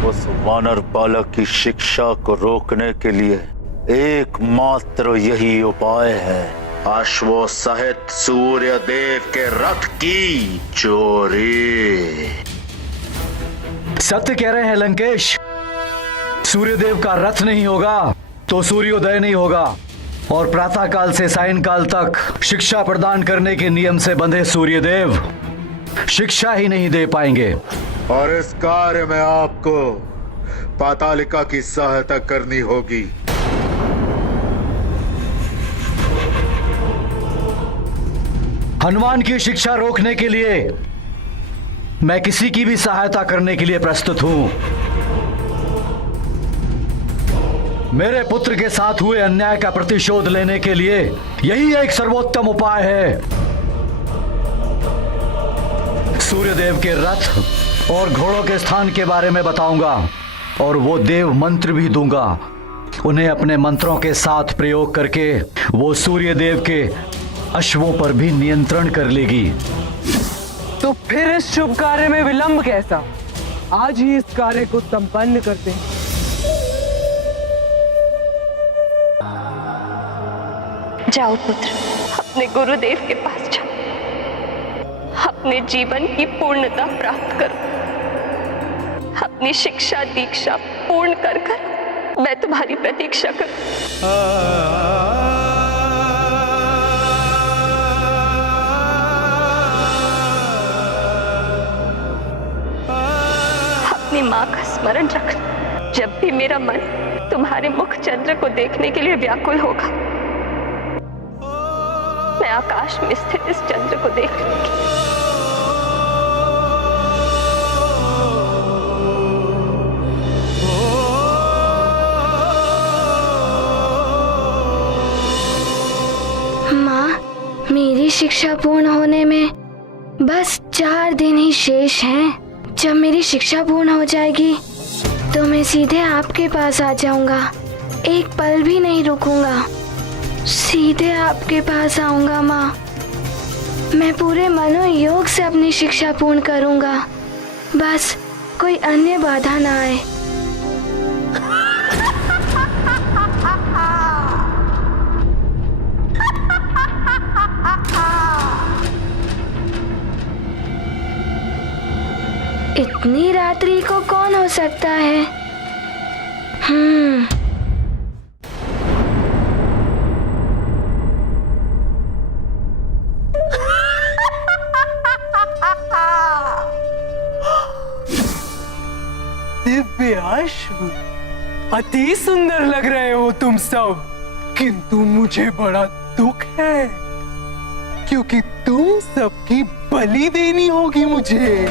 उस वानर बालक की शिक्षा को रोकने के लिए एकमात्र यही उपाय है, अश्वों सहित सूर्य देव के रथ की चोरी। सत्य कह रहे हैं लंकेश। सूर्यदेव का रथ नहीं होगा तो सूर्योदय नहीं होगा, और प्रातःकाल से सायंकाल तक शिक्षा प्रदान करने के नियम से बंधे सूर्यदेव शिक्षा ही नहीं दे पाएंगे। और इस कार्य में आपको पातालिका की सहायता करनी होगी। हनुमान की शिक्षा रोकने के लिए मैं किसी की भी सहायता करने के लिए प्रस्तुत हूं। मेरे पुत्र के साथ हुए अन्याय का प्रतिशोध लेने के लिए यही एक सर्वोत्तम उपाय है। सूर्यदेव के रथ और घोड़ों के स्थान के बारे में बताऊंगा, और वो देव मंत्र भी दूंगा। उन्हें अपने मंत्रों के साथ प्रयोग करके वो सूर्यदेव के अश्वों पर भी नियंत्रण कर लेगी। तो फिर इस शुभ कार्य में विलंब कैसा? आज ही इस कार्य को संपन्न करते हैं। जाओ पुत्र, अपने गुरुदेव के पास जाओ, अपने जीवन की पूर्णता प्राप्त करो। अपनी शिक्षा दीक्षा पूर्ण कर कर मैं तुम्हारी प्रतीक्षा करूं। अपनी माँ का स्मरण रखना। जब भी मेरा मन तुम्हारे मुख चंद्र को देखने के लिए व्याकुल होगा, मैं आकाश में स्थित इस चंद्र को देख लूंगी। माँ, मेरी शिक्षा पूर्ण होने में बस 4 दिन ही शेष हैं। जब मेरी शिक्षा पूर्ण हो जाएगी तो मैं सीधे आपके पास आ जाऊंगा। एक पल भी नहीं रुकूंगा, सीधे आपके पास आऊंगा माँ। मैं पूरे मनोयोग से अपनी शिक्षा पूर्ण करूंगा, बस कोई अन्य बाधा ना आए। इतनी रात्रि को कौन हो सकता है? दिव्य अश्व, अति सुंदर लग रहे हो तुम सब, किंतु मुझे बड़ा दुख है क्योंकि तुम सबकी बलि देनी होगी मुझे।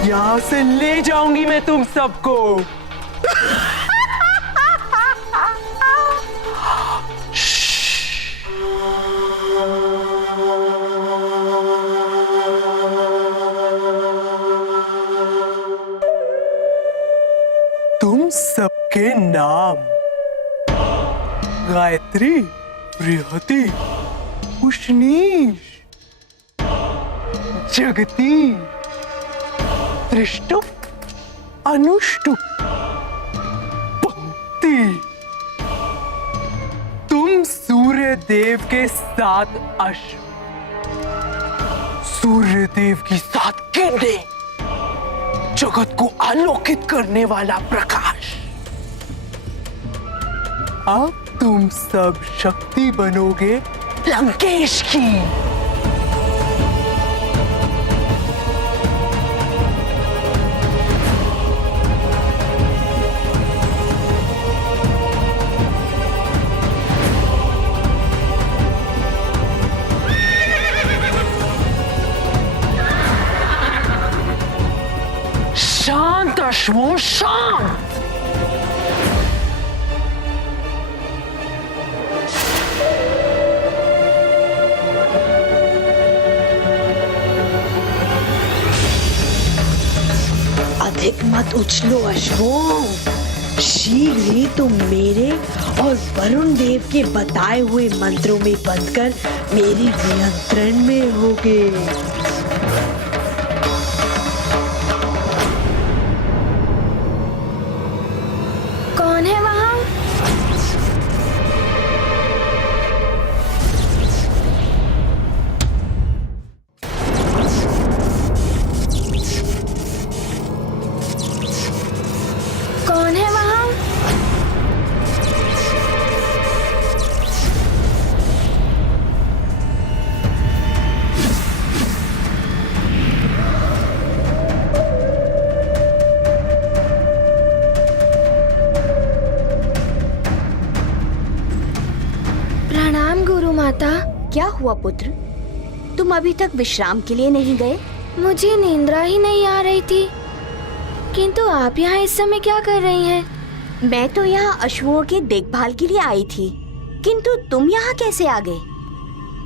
यहां से ले जाऊंगी मैं तुम सबको। तुम सबके नाम गायत्री, बृहति, उष्णीश, जगती, त्रिष्टुप, अनुष्टुप, पंक्ति। तुम सूर्य देव के 7 अश्व, सूर्य देव की 7 किरणें, जगत को आलोकित करने वाला प्रकाश। अब तुम सब शक्ति बनोगे लंकेश की। शांत अश्वों, शांत। अधिक मत उछलो अश्वों, शीघ्र ही तुम मेरे और वरुण देव के बताए हुए मंत्रों में बंधकर मेरे नियंत्रण में होगे। माता, क्या हुआ पुत्र? तुम अभी तक विश्राम के लिए नहीं गए? मुझे नींदरा ही नहीं आ रही थी। किंतु आप यहाँ इस समय क्या कर रही हैं? मैं तो यहाँ अश्वों के देखभाल के लिए आई थी, किंतु तुम यहाँ कैसे आ गए?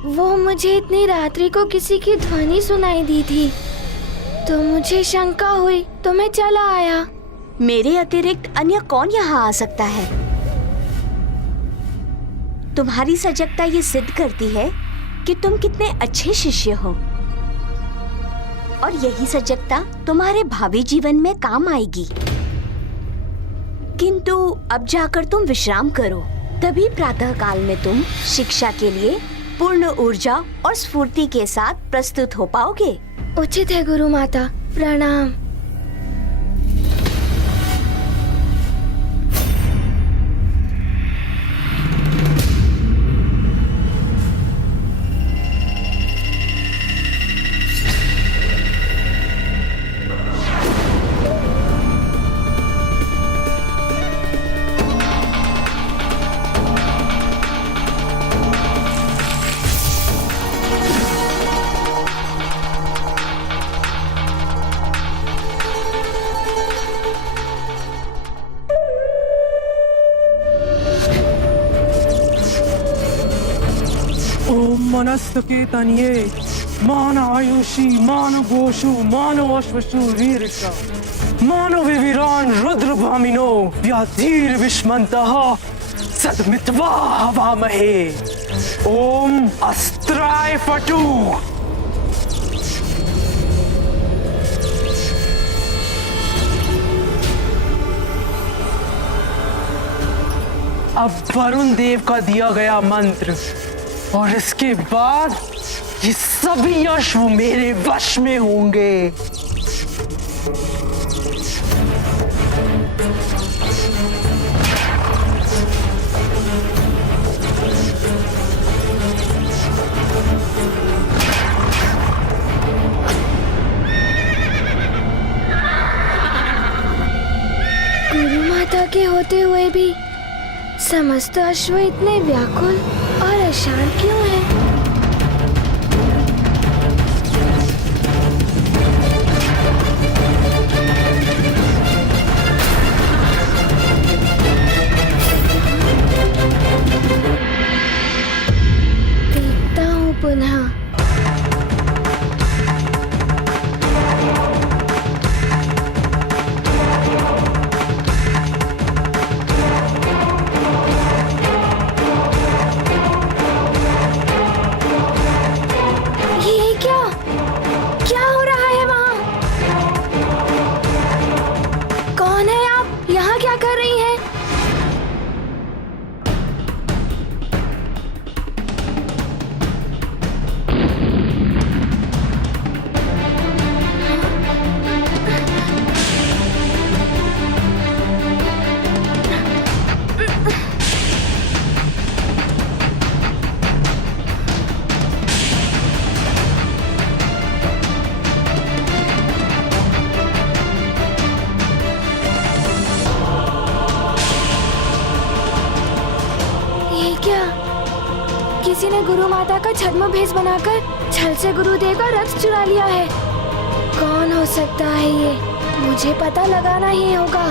वो मुझे इतनी रात्रि को किसी की ध्वनि सुनाई दी थी, तो मुझे शंका हुई तो मैं चला आया। मेरे अतिरिक्त अन्य कौन यहाँ आ सकता है? तुम्हारी सजगता ये सिद्ध करती है कि तुम कितने अच्छे शिष्य हो, और यही सजगता तुम्हारे भावी जीवन में काम आएगी। किंतु अब जाकर तुम विश्राम करो, तभी प्रातः काल में तुम शिक्षा के लिए पूर्ण ऊर्जा और स्फूर्ति के साथ प्रस्तुत हो पाओगे। उचित है गुरु माता, प्रणाम। ओम मनस्तकेतन्ये मान आयुषी मान गोषु मानो अश्वशु रीरिका मानो विविरान रुद्र भामिनो व्याधीर विष्मन्तः सद्मित्वा हवामहे। ओम अस्त्राय फटू। अब वरुण देव का दिया गया मंत्र, और इसके बाद ये सभी अश्व मेरे वश में होंगे। गुरु माता के होते हुए भी समस्त अश्व इतने व्याकुल और अशांत क्यों हैं? देखता हूँ पुनः। किसी ने गुरु माता का छद्म भेष बनाकर छल से गुरुदेव का रथ चुरा लिया है। कौन हो सकता है ये? मुझे पता लगाना ही होगा।